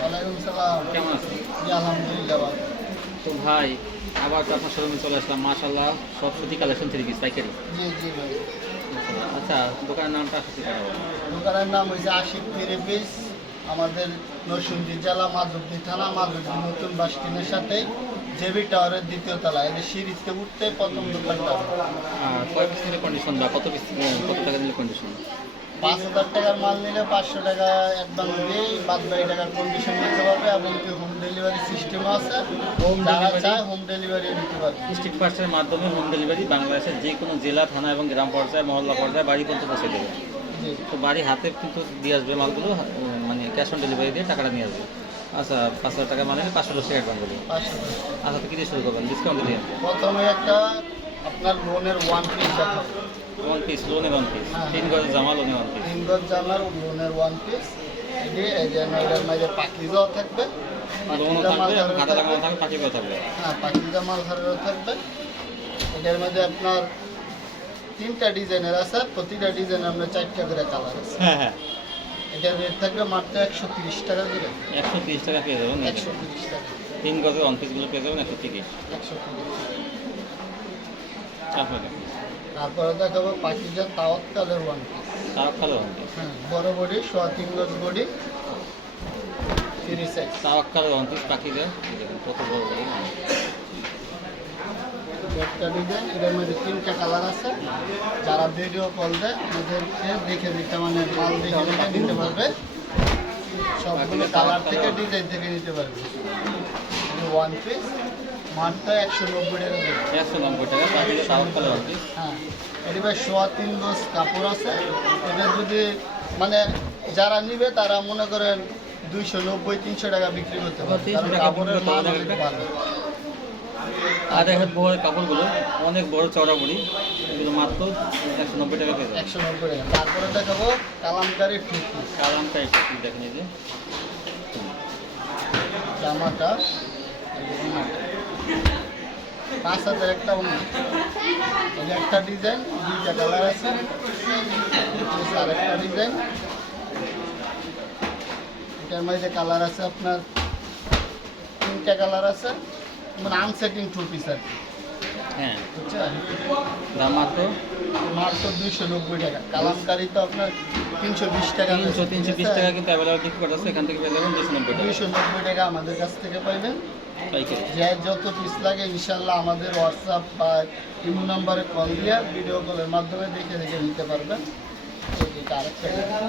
ওয়ালাইকুম সালাম। কেমন আছেন? জি আলহামদুলিল্লাহ ভালো। তো ভাই, আবার তো আপনার শোরুমে চলে আসলাম। মাশাআল্লাহ, সব সুতি কালেকশন থ্রি পিস পাইকারি। জি জি ভাই। আচ্ছা, দোকানের নামটা সুতি কালেকশন। দোকানের নাম হয়েছে আশিক থ্রি-পিস। আমাদের নরসিংদী জেলা মাধবদী থানা মাধবদী নতুন বাস স্ট্যান্ডের সাথে জেবি টাওয়ারের দ্বিতীয় তলা। এদের সিঁড়িতে উঠতে প্রথম দোকানটা। আর কয় পিস নিলে কন্ডিশন বা কত পিস কত টাকা নিলে কন্ডিশন? 5,000 টাকার মাল নিলে 500 টাকা অ্যাডভান্স দিয়েই বাদ বাকি টাকার কন্ডিশন নিতে পারবে এবং কি হোম ডেলিভারি সিস্টেমও আছে। হোম যারা ডেলিভারি চায় হোম ডেলিভারি নিতে পারবে। স্ট্রিট ফাস্টের মাধ্যমে হোম ডেলিভারি বাংলাদেশের যে কোনো জেলা, থানা এবং গ্রাম পর্যায়ে, মহল্লা পর্যায়ে বাড়ি পর্যন্ত পৌঁছে দেবে। জি তো বাড়ি হাতে কিন্তু দিয়ে আসবে মালগুলো, মানে ক্যাশ অন ডেলিভারি দিয়ে টাকাটা নিয়ে আসবে। আচ্ছা, 5,000 টাকা মানে 500 টাকা অ্যাডভান্স দেবে। 500 টাকা। আচ্ছা, তো কী দিয়ে শুরু করবেন? ডিসকাউন্ট দিয়ে প্রথমে একটা আপনার লোনের ওয়ান পিস দেখাবো। ওয়ান পিস, লোনের ওয়ান পিস, হ্যাঁ। 3 গজ জামা, লোনে ওয়ান পিস। 3 গজ জামার লোনের ওয়ান পিস। এই যে এটার মাঝে পাখিজাও থাকবে। লোনও পাখিজা থাকবে, মালধারও হাতে লাগানো থাকবে। থাকবে, পাখিও থাকবে। হ্যাঁ, পাখিজা মালধারও থাকবে। এটার মধ্যে আপনার 3টা ডিজাইনের আছে। প্রতিটা ডিজাইনের আপনার 4টা করে কালার আছে। হ্যাঁ হ্যাঁ, এটার রেট থাকবে মাত্র 130 টাকা করে। 130 টাকা পেয়ে যাবেন। 130 টাকা। 3 গজের ওয়ান পিসগুলো পেয়ে যাবেন 130। 130। আপনাদের তারপরে দেখাবো পাখিজা তাওয়াক্কালের ওয়ান পিস। তাও ভালো ওয়ান পিস, হ্যাঁ, বড় বডি 3.5 গজ বডি, 3 সাইজ। তাও কালো ওয়ান পিস পাখিদের কত বড় বড়। একটা ডিজাইন, এটার মধ্যে 3টা কালার আছে। যারা ভিডিও কল দেয় ওদেরকে দেখে দিতে, মানে মাল দেখে দেখে নিতে পারবে। সবগুলো কালার থেকে ডিজাইন থেকে নিতে পারবে। ওয়ান পিস মাত্র 190 টাকা করে। 190 টাকা পাখিদের তাও কালো ওয়ান পিস। হ্যাঁ, এটি ভাই 3.5 গজ কাপড় আছে। এটা যদি মানে যারা নিবে তারা মনে করেন 290-300 টাকা বিক্রি করতে পারবে, 300 কারণ টাকা কাপড়ের বিক্রি করতে মান পারবে। অনেক ভালো। আর দেখেন বড় কাপড়গুলো অনেক বড় চওড়া বড়ি, এগুলো মাত্র 190 টাকা পেয়ে যাবেন। 190 টাকা। তারপরে দেখাবো কালামকারী টুপি। কালামটা একটু দেখেন, এই যে জামাটা 5,000 একটা অন্য। এই যে একটা ডিজাইন, 2টা কালার আছে। আর একটা ডিজাইন, এটার মধ্যে কালার আছে আপনার 3টা কালার আছে। মানে আনসেটিং টু পিস আর কি, হ্যাঁ, বুঝছেন? দাম মাত্র মাত্র 290 টাকা। কালামকারি তো আপনার 320 টাকা। 320 টাকা কিন্তু অ্যাভেলেবল বিক্রি করতেছে। এখান থেকে পেয়ে যাবেন 290 টাকা 290 টাকা আমাদের কাছ থেকে পাইবেন। পাইকারি। যে যত পিস লাগে ইনশাল্লাহ আমাদের হোয়াটসঅ্যাপ বা ইমো নাম্বারে কল দিয়ে ভিডিও কলের মাধ্যমে দেখে দেখে নিতে পারবেন। এইটা আরেকটা ডিজাইন।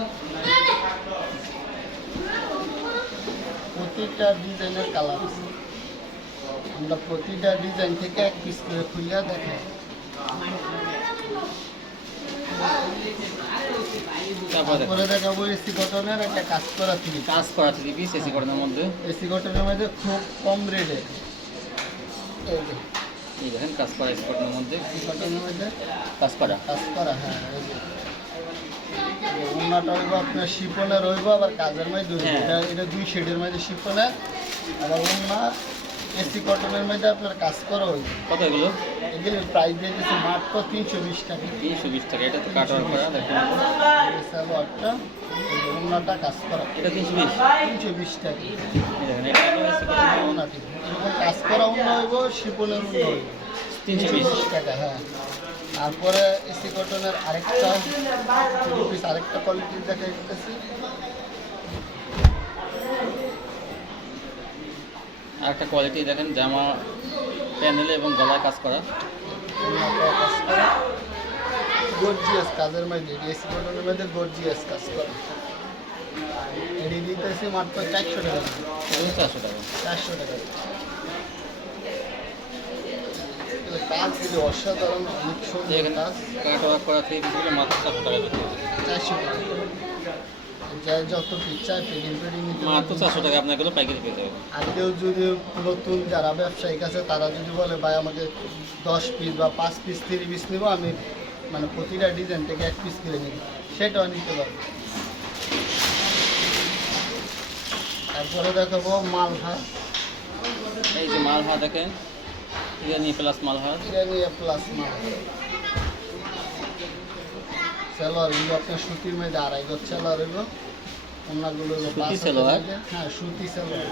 প্রতিটা ডিজাইনের কালার আছে। আমরা প্রতিটা ডিজাইন থেকে এক পিস করে খুলিয়া দেখাই। তারপরে দেখাবো এসি কটনের একটা কাজ করা থ্রি। কাজ করা থ্রি পিস এসি কটনের মধ্যে। এসি কটনের মধ্যে খুব কম রেটে। এই যে এই দেখেন কাজ করা এসি কটনের মধ্যে, এসি কটনের মধ্যে কাজ করা। কাজ করা। হ্যাঁ, এই যে ওড়নাটা হইব আপনার শিফনের হইব, আবার কাজের মধ্যে হইব। হ্যাঁ। এটা 2 শেডের মধ্যে শিফনের, আবার ওড়না এসি কটনের মধ্যে আপনার কাজ করা হইব। কত এগুলো? এগুলোর প্রাইস দিয়ে দিচ্ছে মাত্র 320 টাকা। 320 টাকা। এটা তো কাট ওয়ার্ক করা দেখেন, সালোয়ারটা, এই যে ওড়নাটা কাজ করা এটা 320। 320 টাকা। এই দেখেন, এটা হলো এসি কটনের ওড়নাটি এরকম কাজ করা ওড়না হইব, শিফনের ওড়না হইব 320 টাকা। হ্যাঁ, তারপরে এসি কটনের আরেকটা পিস, আরেকটা কোয়ালিটির দেখা যাচ্ছে। আর একটা কোয়ালিটি দেখেন, জামা প্যানেলে এবং গলায় কাজ করা। গর্জিয়াস কাজের মধ্যে, এসি কটনের মধ্যে গর্জিয়াস কাজ করা। এটি দিতেছি মাত্র 400 টাকা। এগুলো 400 টাকা। 400 টাকা। কাজ কিন্তু অসাধারণ, অনেক সুন্দর এখানে কাজ। কাট ওয়ার্ক করা থ্রি পিসগুলো মাত্র 400 টাকা বিক্রি হচ্ছে। 400 টাকা। যার যত পিচ্ছা পেডিং পেডিং নিতে মাত্র 400 টাকা আপনার এগুলো পাইকারি পেয়ে যাবেন। আর কেউ যদি নতুন যারা ব্যবসায়িক আছে তারা যদি বলে ভাই আমাকে 10 পিস বা 5 পিস 3 পিস নেব, আমি মানে প্রতিটা ডিজাইন থেকে 1 পিস কিনে নিব, সেটাও নিতে পারবো। তারপরে দেখাবো মালহার। এই যে মালহা দেখেন, ইরানি প্লাস মালহা। ইরানিয়া প্লাস মালহার সেলার হইব আপনার সুতির মধ্যে 2.5 গজ সেলার হইব। ওনাগুলো হলো সুতি 5 হাতের সালোয়ার? মধ্যে। হ্যাঁ সুতি সালোয়ার।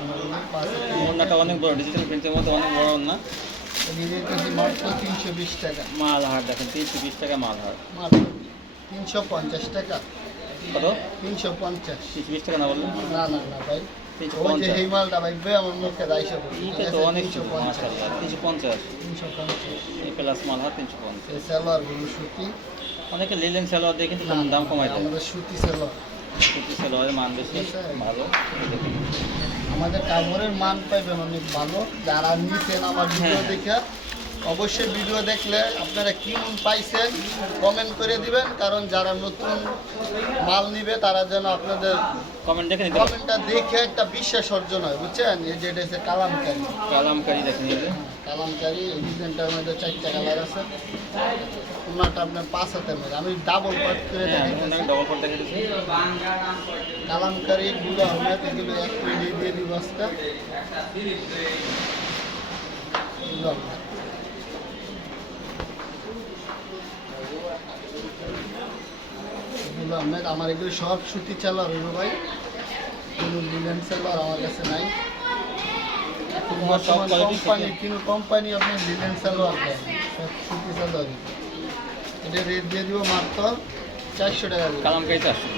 ওনাগুলো 5 হাতের মধ্যে। ওড়নাটা অনেক বড়, ডিজিটাল প্রিন্টের মধ্যে অনেক বড় ওড়না। নিজের কাছে মাত্র 320 টাকা, মালহার দেখেন 320 টাকা মালহার। মাত্র 350 টাকা, কত? 350। 320 টাকা না বললেন? না না না ভাই, ওই যে 350। এই মালটা ভাই ভাই আমার মুখে রাইসা মুখে তো অনেক সুন্দর, মাশাআল্লাহ। 350 350। এই প্লাস মালহার 350। এই সালোয়ারগুলো সুতি। অনেকে লিলেন সালোয়ার দিয়ে কিন্তু না, দাম কমাই দেয়। আমাদের সুতি সালোয়ার। সুতি সালোয়ারের মান বেশি ভালো। আমাদের কাপড়ের মান পাইবেন অনেক ভালো। যারা নিছেন আমার ভিডিও হ্যাঁ। দেখে, অবশ্যই ভিডিও দেখলে আপনারা কেমন পাইছেন কমেন্ট করে দিবেন, কারণ যারা নতুন মাল নিবে তারা যেন আপনাদের কমেন্ট দেখে নিতে পারেন। কমেন্টটা দেখে একটা বিশ্বাস অর্জন হয়, বুঝছেন? এই যে এটা হচ্ছে কালামকারি। কালামকারী দেখে নিয়ে কালামকারি এই ডিজাইনটার মধ্যে 4টা কালার আছে। ওনাটা আপনার 5 হাতের মধ্যে, আমি ডাবল পার্ট করে হ্যাঁ, দেখাইতেছি। ডবল কোট দেখে দিচ্ছি। কালামকারি গুলো আহমেদ, এগুলো 1 মিনিট দিয়ে দিব আজকে। গুলো আহমেদ। গুলো আহমেদ, আমার এগুলো সব সুতি চালার হইব ভাই, কোনো লিলেন সালোয়ার আমার কাছে নাই। সব quality কোম্পানি আপনি লিলেন সালোয়ার দেন, সব সুতি সালোয়ার। এটা রেট দিয়ে দিব মাত্র 400 টাকা করে। কালামকারী 400,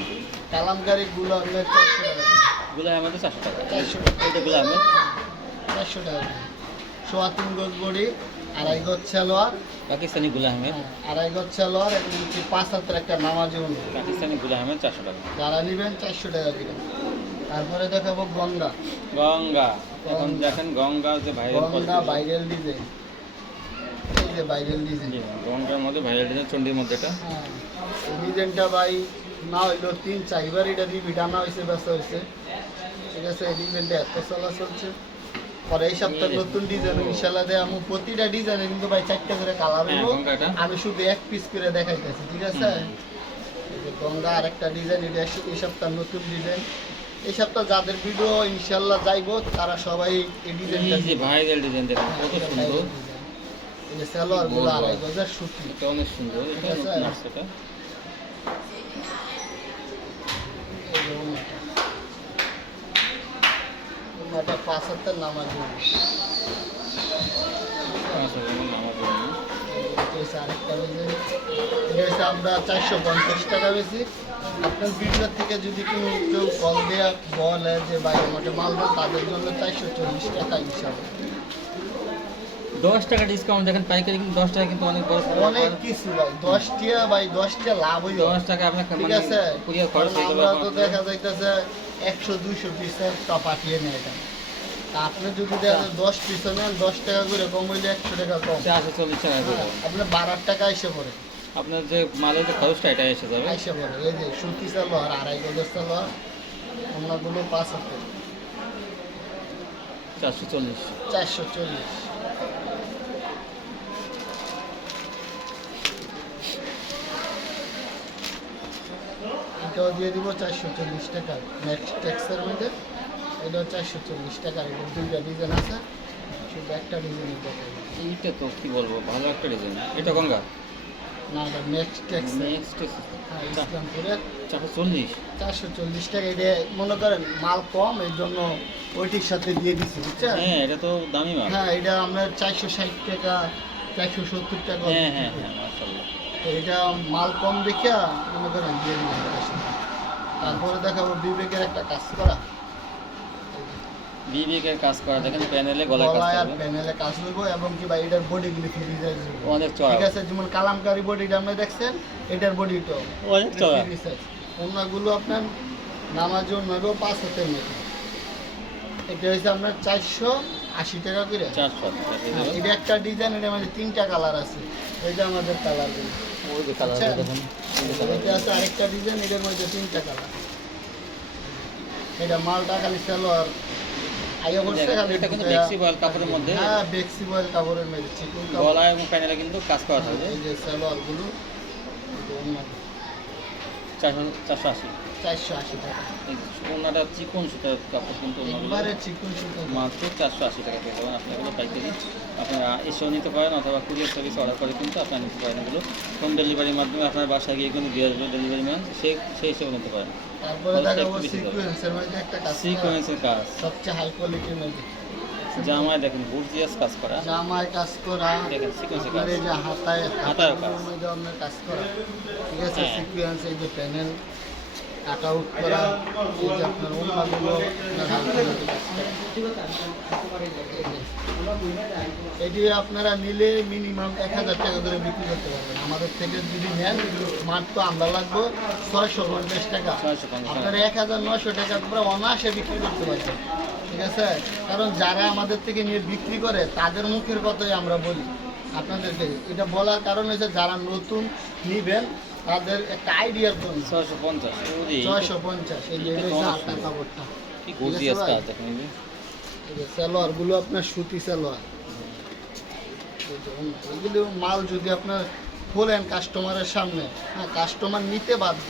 কালামকারি গুলো আপনার 400 টাকা করে। গুলা আমাদের 400 টাকা। 400 টাকা, এটা গুলা আহমেদ 400 টাকা করে। 3.25 গজ বডি, 2.5 গজ সালোয়ার, পাকিস্তানি গুলা আহমেদ। 2.5 গজ সালোয়ার এবং 5 হাতের একটা নামাজি উন্নত। পাকিস্তানি গুলা আহমেদ 400 টাকা। যারা নেবেন 400 টাকা করে। তারপরে দেখাবো গঙ্গা। গঙ্গা, এখন গঙ্গা। দেখেন গঙ্গা যে ভাইরাল গঙ্গা ভাইরাল ডিজাইন, এই যে ভাইরাল ডিজাইন। গঙ্গার মধ্যে ভাইরাল ডিজাইন, চন্ডির মধ্যে এটা। হ্যাঁ, এই ডিজাইনটা ভাই না হইলো 3-4বার এটা রিপিট আনা হয়েছে, ব্যস্ত হয়েছে। ঠিক আছে, এই ডিজাইনটা এত চলা চলছে। পরে এই সপ্তাহে নতুন ডিজাইন ইনশাল্লাহ দেয়। আমি প্রতিটা ডিজাইনে কিন্তু ভাই 4টা করে কালার হ্যাঁ, হইব। গঙ্গাটা। আমি শুধু 1 পিস করে দেখাইতেছি, ঠিক আছে? এই যে গঙ্গা আরেকটা ডিজাইন, এটা এই সপ্তাহ নতুন ডিজাইন। এই সপ্তাহ যাদের ভিডিও ইনশাল্লাহ যাইবো তারা সবাই এই ডিজাইনটা এই যে ভাইরাল ডিজাইন দেখেন কত সুন্দর। এই যে সালোয়ার গুলো 2.5 গজের সুতি। এটা অনেক সুন্দর, এটা ঠিক আছে। নতুন আসছে এটা। এই যে ওড়নাটা। ওড়নাটা 5 হাতের নামাজি। আচ্ছা, যেমন আমার জন্য। এটা হচ্ছে আরেকটা ডিজাইন। এটা হচ্ছে আমরা 450 টাকা বেশি। আপনার ভিডিও থেকে যদি কেউ কল দেয়া বলে যে ভাই আমাকে মাল দেন, তাদের জন্য 440 টাকা হিসাব। 10 টাকা ডিসকাউন্ট দেখেন, পাইকারি কিন্তু 10 টাকা কিন্তু অনেক বড়। অনেক কিছু ভাই, 10 টাকা ভাই, 10 টাকা লাভ হইল। 10 টাকা আপনার ঠিক আছে, কুরিয়ার খরচ হয়ে গেল। আমরা তো দেখা যাইতেছে 100-200 পিসের টপ পাঠিয়ে নেয় এটা। তা আপনি যদি দেখেন 10 পিস নেন, 10 টাকা করে কম হইলে 100 টাকা কম। 440 টাকা করে। হ্যাঁ, আপনার 12 টাকা এসে পড়ে, আপনার যে মালের যে খরচটা এটা এসে যাবে। এসে পড়ে। এই যে সুতি সালোয়ার, 2.5 গজের সালোয়ার, ওনাগুলো 5 হাতের, 440। 440। এটাও দিয়ে দিব 440 টাকা নেক্সট ট্যাক্সের মধ্যে। এটাও 440 টাকা। এটা 2টা ডিজাইন আছে, শুধু একটা ডিজাইন দেখাই। এইটা তো কি বলবো, ভালো একটা ডিজাইন। এটা গঙ্গা না, এটা নেক্সট ট্যাক্স। নেক্সট হ্যাঁ, ইসলামপুরের 440। 440 টাকা। এটা মনে করেন মাল কম, এর জন্য ওইটির সাথে দিয়ে দিচ্ছি, বুঝছেন? হ্যাঁ, এটা তো দামি মাল। হ্যাঁ, এটা আমরা 460 টাকা, 470 টাকা। হ্যাঁ হ্যাঁ হ্যাঁ, মাশাআল্লাহ। তো এটা মাল কম দেখে মনে করেন দিয়ে দিলাম এটার সাথে। তারপরে দেখাবো বিবেকের একটা কাজ করা, বিবেকের কাজ করা দেখেন, প্যানেলে গলায় কাজ গলায় আর করবে। প্যানেলে কাজ করবো, এবং কি ভাই এটার বডি গুলি ফ্রি সাইজ। অনেক চড়া, ঠিক আছে, যেমন কালামকারি বডিটা আপনি দেখছেন, এটার বডিটা অনেক চড়া। Free size. অন্যগুলো আপনার নামাজ অন্যগো 5 হাতের মতো। এটা হচ্ছে আপনার 480 টাকা করে। 400 হ্যাঁ, এটা একটা ডিজাইন, এটার মধ্যে 3টা কালার আছে। এই যে আমাদের কালারগুলো। ওই যে কালার আচ্ছা। দেখুন, এই যে কালার। এটা আছে আরেকটা ডিজাইন, এটার মধ্যে 3টা কালার। এটা মালটা খালি সালোয়ার আইয়া বলছে খালি। এটা কিন্তু ফ্লেক্সিবল কাপড়ের মধ্যে, হ্যাঁ, ফ্লেক্সিবল কাপড়ের মধ্যে চিকন কাপড়। গলা এবং প্যানেলে কিন্তু কাজ করা থাকবে। এই যে সালোয়ারগুলো 480। 480 টাকা। এই ওনাটা চিকন সুতার কাপড়, কিন্তু ওনাগুলো একবারে চিকন সুতো। মাত্র 480 টাকা পেয়ে যাবেন। আপনি এগুলো পাইকারি আপনারা এসেও নিতে পারেন, অথবা কুরিয়ার সার্ভিস অর্ডার করে কিন্তু আপনারা নিতে পারেন। এগুলো হোম ডেলিভারির মাধ্যমে আপনার বাসায় গিয়ে কিন্তু দিয়ে আসবে ডেলিভারি ম্যান, সেই হিসেবে নিতে পারেন। তারপরে খরচটা দেখাবো একটু বেশি যাবে। সিকোয়েন্সের মধ্যে একটা কাজ করা, সিকোয়েন্সের কাজ, সবচেয়ে হাই কোয়ালিটির মধ্যে জামায় দেখেন গর্জিয়াস কাজ করা, জামায় কাজ করা, দেখেন সিকোয়েন্সের আপনার কাজ, এই যে হাতায় হাতায়ও কাজ। হাতাগুলোর মধ্যে আপনার কাজ করা, ঠিক আছে, হ্যাঁ। সিকোয়েন্স এই যে প্যানেল কাট আউট করা, এই যে আপনার অন্যগুলো আপনার হাই কোয়ালিটি কাজ করা। এটি আপনারা নিলে মিনিমাম 1000 টাকা করে বিক্রি করতে পারবেন। আমাদের থেকে যদি নেন মাত্র আমরা লাগবো 650 টাকা, 650 টাকা। আপনারা 1900 টাকা করে অনায়াসে বিক্রি করতে পারবেন, ঠিক আছে। কারণ যারা আমাদের থেকে নিয়ে বিক্রি করে তাদের মুখের কথাই আমরা বলি আপনাদেরকে। এটা বলার কারণ হচ্ছে যারা নতুন নিবেন তাদের একটা আইডিয়ার জন্য। 650 ওরে 650 এই যে এটা তো হচ্ছে অনেক আটটা সুন্দর। কাপড়টা, কি গর্জিয়াস ঠিক আছে কাজ দেখেন এই যে। এই যে সালোয়ার গুলো আপনার সুতি সালোয়ার, এগুলো মাল যদি আপনার খোলেন কাস্টমারের সামনে, হ্যাঁ কাস্টমার নিতে বাধ্য,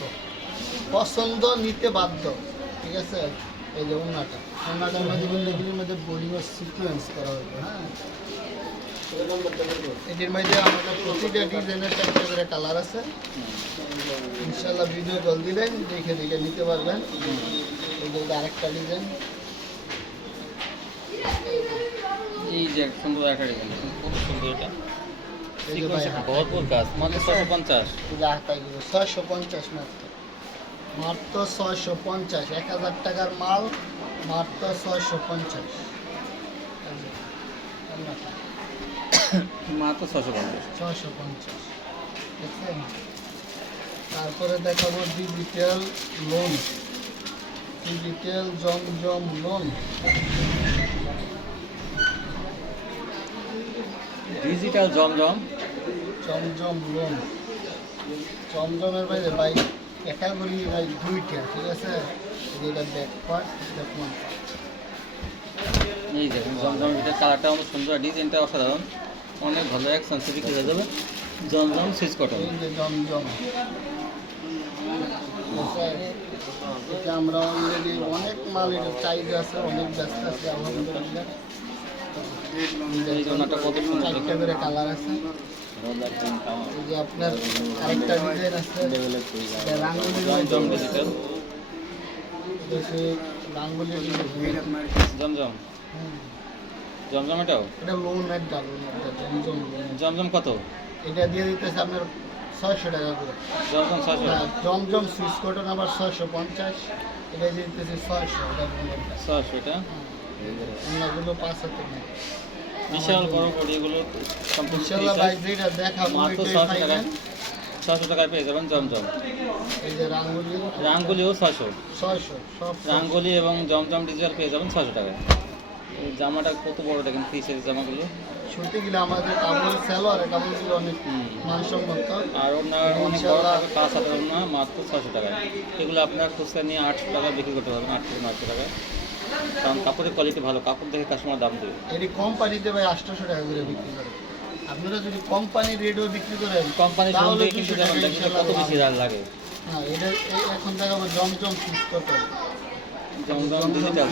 পছন্দ নিতে বাধ্য, ঠিক আছে। এই যে ওন্নাটার মধ্যে এগুলির মধ্যে বোরিং সিকোয়েন্স করা হবে, হ্যাঁ। এটির মধ্যে আমাদের প্রতিটা ডিজাইনের 4টা করে কালার আছে। ইনশাল্লাহ ভিডিও কল দিলেন দেখে দেখে নিতে পারবেন। এই যে এটা আরেকটা ডিজাইন, এই যে এক সুন্দর একটা ডিজাইন, খুব সুন্দর এটা। এই যে ভাই সিকোয়েন্সের ভরপুর কাজ, মাত্র 650। এই যে হাতাগুলো 650 মাত্র, মাত্র 650, 1000 টাকার মাল মাত্র 650। এই যে, ওন্নাটা মাত্র 650। 650, দেখছেন। তারপরে দেখাবো ডিজিটাল লোন, ডিজিটাল জমজম লোন, ডিজিটাল জমজম, জমজম লোন। জমজমের বাইরে ভাই ক্যাটাগরি ভাই দুইটা, ঠিক আছে। এই যে এটা ব্যাক পার্ট, এটা ফ্রন্ট পার্ট। এই দেখেন জমজম, এটা কালারটা অনেক সুন্দর, ডিজাইনটা অসাধারণ, অনেক ভালো অ্যাকশন বিক্রি হয়ে যাবে। জমজম সুইচ কটন, এই যে জমজম, এটা আমরা অলরেডি অনেক মাল এটা চাহিদা আছে, অনেক ব্যস্ত আছে আলহামদুলিল্লাহ। এই জন্যটা কত সুন্দর 4টা করে কালার আছে। এই যে আপনার আরেকটা ডিজাইন আছে, এটা রাঙ্গুলির জমজম মধ্যে, ডিজিটাল এটা রাঙ্গুলির ডিজাইন। জমজম, হুম। জমজম এটাও এটা লোন একটা জমজম লোন। জমজম কত? এটা দিয়ে দিতেছে আপনার 600 টাকা করে। জমজম 600, হ্যাঁ, জমজম সুইচ কটন আবার 650, এটা দিয়ে দিতেছে 600। এটা 600 এটা অন্যগুলো 5 হাতে নেই। বিশাল বড় বডি, এগুলো ইনশাল্লাহ ভাই যেটা দেখাবো মাত্র ওইটাই 600 টাকা, পাইবেন। 600 টাকায় পেয়ে যাবেন জমজম। এই যে রাঙ্গুলি রাঙ্গুলিও 600, 600 সব রাঙ্গুলি এবং জমজম ডিজিটাল পেয়ে যাবেন 600 টাকায়। এই জামাটা কত বড় দেখেন, পিসের জামাগুলো, ছুটিগুলো আমাদের কাপড় সালোয়ারের কাপড়গুলো অনেক মানসম্মত। আর ওনার অনেক বড় থাকে, 5 হাতের ওড়না, মাত্র 600 টাকায়। এগুলো আপনার খুচরা নিয়ে 800 টাকা বিক্রি করতে পারবেন, 8 থেকে 900 টাকায়, কারণ কাপড়ের কোয়ালিটি ভালো, কাপড় দেখে কাস্টমার দাম দেবে। এটি কোম্পানিতে ভাই 800 টাকা করে বিক্রি করে। আপনারা যদি কোম্পানি রেটও বিক্রি করেন কোম্পানির তাহলে সঙ্গে কিন্তু 200 যেমন টাকা দেখবেন ইনশাল্লাহ কত বেশি লাভ। লাগে। হ্যাঁ, এটা এখন দেখাবো জমজম সুইচ কটন। জমজম ডিজিটাল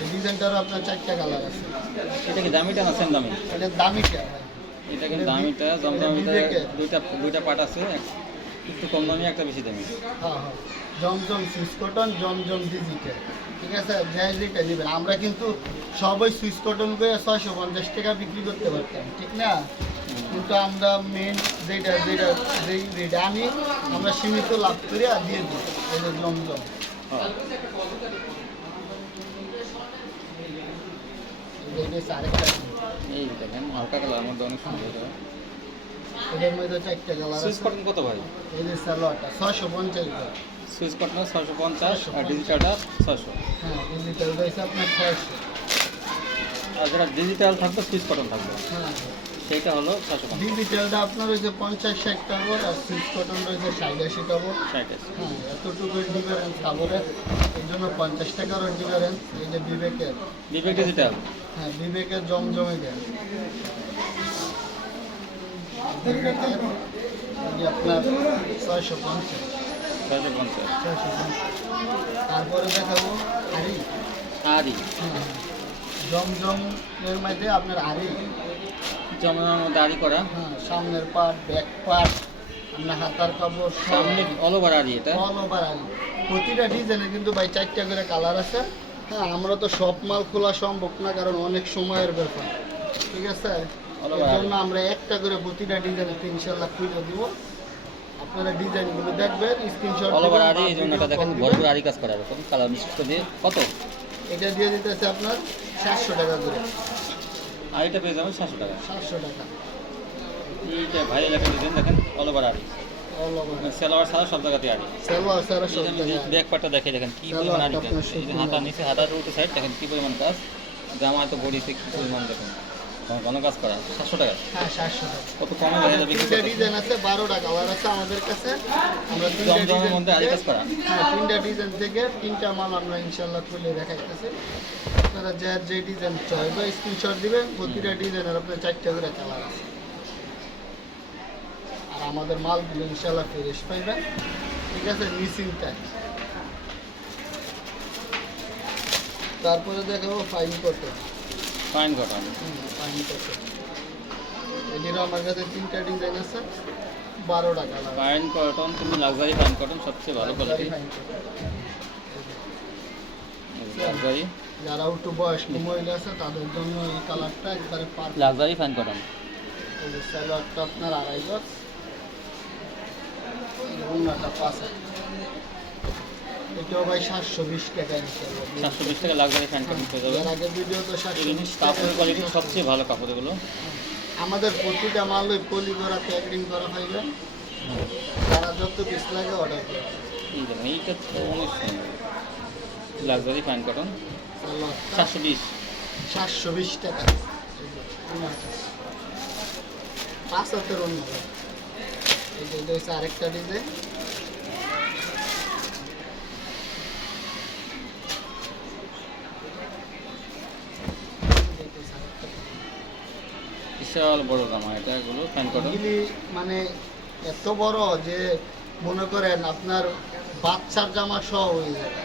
এই ডিজাইনটারও আপনার 4টা কালার আছে। এটা কি দামিটা না সেম দামি? এটা দামিটা ভাই। এটা কিন্তু দামিটা, জমজম এটা বিবেকের। দুইটা পার্ট আছে, একটু কম দামি, একটা বেশি দামি। হ্যাঁ হ্যাঁ, জমজম সুইচ কটন, জমজম ডিজিটাল, ঠিক আছে। যেটা নেবেন, আমরা কিন্তু সবাই সুইচ কটন করে 650 টাকা বিক্রি করতে পারতাম, ঠিক না। কিন্তু আমরা মেন যেই রেট আনি আমরা সীমিত লাভ করে দিয়ে দিই। এই যে জমজম, হ্যাঁ। এটা হচ্ছে আরেকটা। এই দেখেন হালকা কালার, আমার অনেক সুন্দর। এটার মধ্যে 4টা কালার সুইচ আছে। কটন কত ভাই? এই যে সালোয়ারটা 650 টাকা। সুইচ কটন 650 আর ডিজিটালটা 600। হ্যাঁ, ডিজিটালটা হচ্ছে আপনার 600। আর যেটা ডিজিটাল থাকবে সুইচ কটন থাকবে, হ্যাঁ, সেইটা হলো 650। ডিজিটালটা আপনার হচ্ছে 50-60 কাপড়, আর সুইচ কটন রয়েছে 60-80 কাপড়। 60। হ্যাঁ, এতটুকু ডিফারেন্স কাপড়ের, এই জন্য 50 টাকারও ডিফারেন্স। এই যে বিবেকের, বিবেক ডিজিটাল, হ্যাঁ বিবেকের জমজমে দেন। বিবেকের এই যে আপনার 650। 650। তারপরে দেখাবো আরি। আরই হ্যাঁ, জমজমের মধ্যে আপনার আরি, জমজমের মধ্যে আরই করা, হ্যাঁ সামনের পার্ট, ব্যাক পার্ট, আপনার হাতার কাপড় সামনে অল ওভার আরি এটা অল ওভার আনি। প্রতিটা ডিজাইনে কিন্তু ভাই 4টা করে কালার আছে। হ্যাঁ, আমরা তো সব মাল খোলা সম্ভব না, কারণ অনেক সময়ের ব্যাপার, ঠিক আছে। All এর over জন্য আমরা একটা করে প্রতিটা ডিজাইনে ইনশাল্লাহ খুলে দিব। আপনারা ডিজাইনগুলো দেখবেন, স্ক্রিনশট অল ওভার আরি, এই জন্য এটা দেখেন ভরপুর আরি কাজ করা হবে কালার মিক্স করে দিয়ে কত এটা দিয়ে দিতেছে আপনার 700 টাকা করে। আরিটা পেয়ে যাবেন 700 টাকা। 700 টাকা এইটা ভাইরাল একটা ডিজাইন দেখেন অল ওভার আরি, অল ওভার। সেলোয়ার ছাড়া সব জায়গাতে আরি। সালোয়ার সারা সব জায়গায়। ব্যাক পার্টটা দেখে দেখেন কি পরিমাণ আরি কাজ, এই যে হাতা নিচে হাতার উল্টো সাইড দেখেন কি পরিমাণ কাজ, জামা তো বডিতে কি পরিমাণ দেখুন ঘন কাজ করা। 700 টাকা হ্যাঁ, 700 টাকা। কত কমে দেখা যাবে বিক্রি তিনটা করতে। ডিজাইন আছে, 12টা কালার আছে আমাদের কাছে। আমরা তিনটা জমজমের ডিজাইন মধ্যে আরি কাজ করা। হ্যাঁ, তিনটা ডিজাইন থেকে তিনটা মাল আমরা ইনশাল্লাহ খুলে দেখাইতেছি। আপনারা যার যে ডিজাইন চাই বা স্ক্রিনশট দিবেন, প্রতিটা ডিজাইনের আপনার 4টা করে কালার আছে। আর আমাদের মালগুলো ইনশাল্লাহ ফ্রেশ পাইবেন, ঠিক আছে, নিশ্চিন্তায়। তারপরে দেখাবো fine cotton. Fine cotton, fine cotton এটিরও আমার কাছে তিনটা ডিজাইন আছে, 12টা কালার। ফাইন কটন কিন্তু লাক্সারি ফাইন কটন সবচেয়ে ভালো কোয়ালিটি। লাক্সারি যারা একটু বয়স্ক মহিলা আছে তাদের জন্য এই কালারটা একবারে পারফেক্ট। লাক্সারি ফাইন কটন এই যে সালোয়ারটা আপনার 2.5 গজ, ওড়নাটা 5 হাত। এটাও ভাই 720 টাকা ইনশাআল্লাহ। 720 টাকা লাক্সারি ফাইন কটন পেয়ে যাবেন। এর আগের ভিডিও তো 720 টাকা। কাপড়ের কোয়ালিটি সবচেয়ে ভালো কাপড় এগুলো। আমাদের প্রতিটা মাল ওই পলি করা প্যাকেটিং করা পাইবেন। যারা যত পিস লাগে অর্ডার করবেন। এই দেখুন এইটা তো অনেক সুন্দর লাক্সারি ফাইন কটন সালোয়ারটা 720। 720 টাকা। এই যে ওড়নাটা 5 হাতের ওড়না। এই যে এটা হচ্ছে আরেকটা ডিজাইন। বিশাল বড় জামা এটা, এগুলো ফাইন কটন। এগুলি মানে এত বড় যে মনে করেন আপনার বাচ্চার জামা সহ হয়ে যাবে।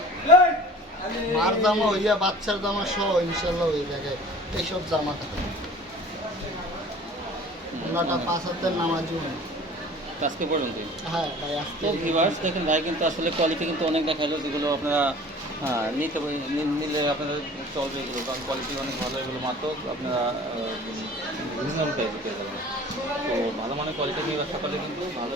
মার জামা হইয়া বাচ্চার জামা সহ ইনশাল্লাহ হয়ে যাবে এইসব জামা। ওনাটা 5 হাতের নামাজি হয়। আজকে পর্যন্ত হ্যাঁ ভাই, আজকে তো ভিউয়ার্স দেখেন ভাই কিন্তু আসলে কোয়ালিটি কিন্তু অনেক দেখালো, যেগুলো আপনারা নিলে আপনাদের চলবে এগুলো, কারণ কোয়ালিটি অনেক ভালো এগুলো, মাত্র আপনারা রিজনেবল প্রাইসে পেয়ে যাবেন। তো ভালো মানের কোয়ালিটি নিয়ে ব্যবসা করলে কিন্তু ভালো